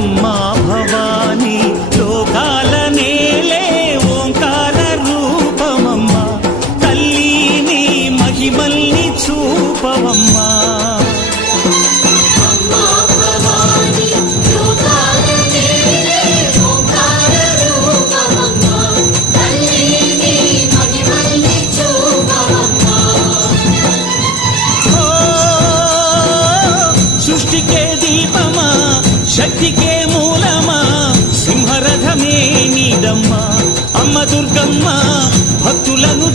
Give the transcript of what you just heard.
అమ్మా భవానీ లోకాల నేలే ఓంకార రూపమమ్మా తల్లి నీ మహిమల్ని చూపవమ్మా సృష్టికే దీపమా శక్తికే మూలమా సింహరథమే నీదమ్మా అమ్మ దుర్గమ్మ భక్తులను